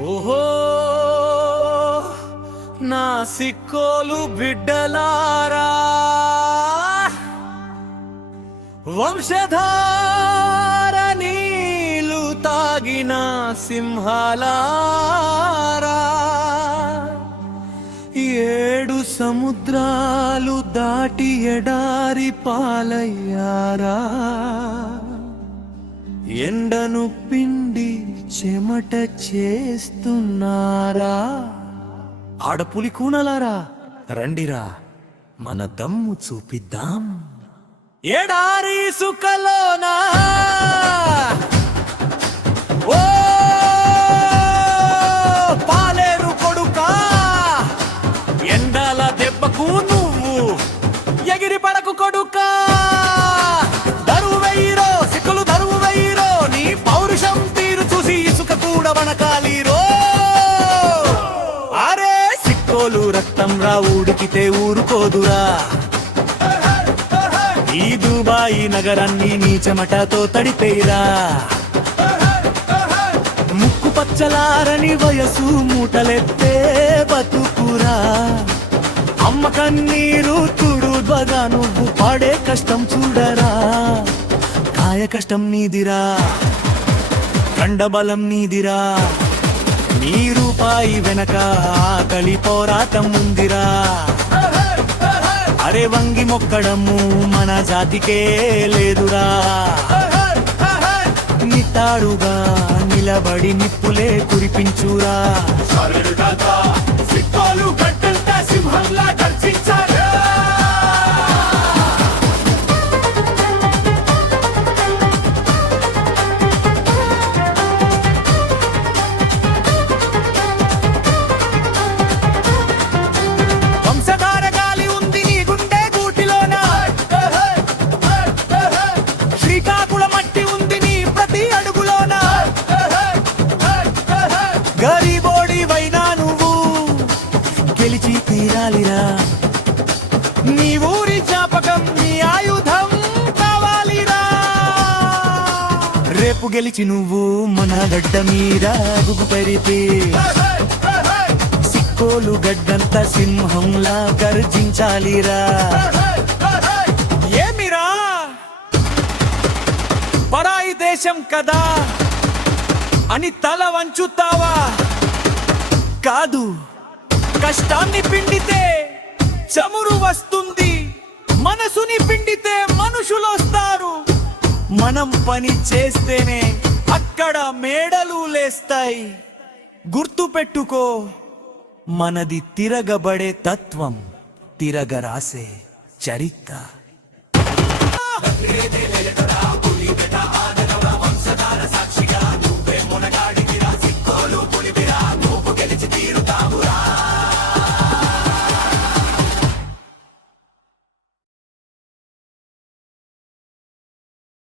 ఓహో నా సిక్కోలు బిడ్డలారా, వంశధార నీళ్ళు తాగిన సింహాలారా, 7 సముద్రాలు దాటి ఎడారి పాలయ్యారా, ఎండను పిండి చెమట చేస్తున్నారా, ఆడపులి కూనలారా రండిరా మన దమ్ము చూపిద్దాం. ఎడారి సుఖలోనా ఓ పాలేరు కొడుకా, ఎండల దెబ్బకు నువ్వు ఎగిరి పడకు కొడుకా, దరువు వెయ్యిరో సిక్కులు దరువు వెయ్యిరో, నీ పౌరుషం తీరు చూసి ఇసుక కూడా వనకాలిరో. అరే సిక్కోలు రక్తం రా, ఉడికితే ఊరుకోదురా, ఈ దుబాయి నగరాన్ని నీ చెమటతో తడిపేరా, ముక్కు పచ్చలారని వయసు మూటలెత్తే బతుకురా, అమ్మ కన్నీరు తుడుద్వగా నువ్వు పడే కష్టం చూడరా, కాయ కష్టం నీదిరా, కండబలం నీదిరా, నీ రూపాయి వెనక ఆకలి పోరాటం ఉందిరా. అరే వంగి మొక్కడము మన జాతికే లేదురా, నిట్టారుగా నిలబడి నిప్పులే కురిపించురా. సిక్కోలు గడ్డంతా సింహంలా గర్జించాలి. వంశధార గాలి ఉంది నీ గుండె గూటిలోన, శ్రీకాకుళ మట్టి ఉంది నీ ప్రతి అడుగులోన, గరీబోడి వైనా నువ్వు గెలిచి తీరాలిరా, నీ ఊరి జ్ఞాపకం నీ ఆయుధం కావాలిరా. రేపు గెలిచి నువ్వు మన గడ్డ మీద గుగు పెరిపి, సిక్కోలు గడ్డంత సింహంలా గర్జించాలిరా. ఏమిరా పరాయి దేశం కదా అని తల వంచుతావా? కాదు, కష్టాన్ని పిండితే చమురు వస్తుంది, మనసుని పిండితే మనుషులు వస్తారు. మనం పని చేస్తేనే అక్కడ మేడలు లేస్తాయి. గుర్తు పెట్టుకో, మనది తిరగబడే తత్వం, తిరగరాసే చరిత్ర.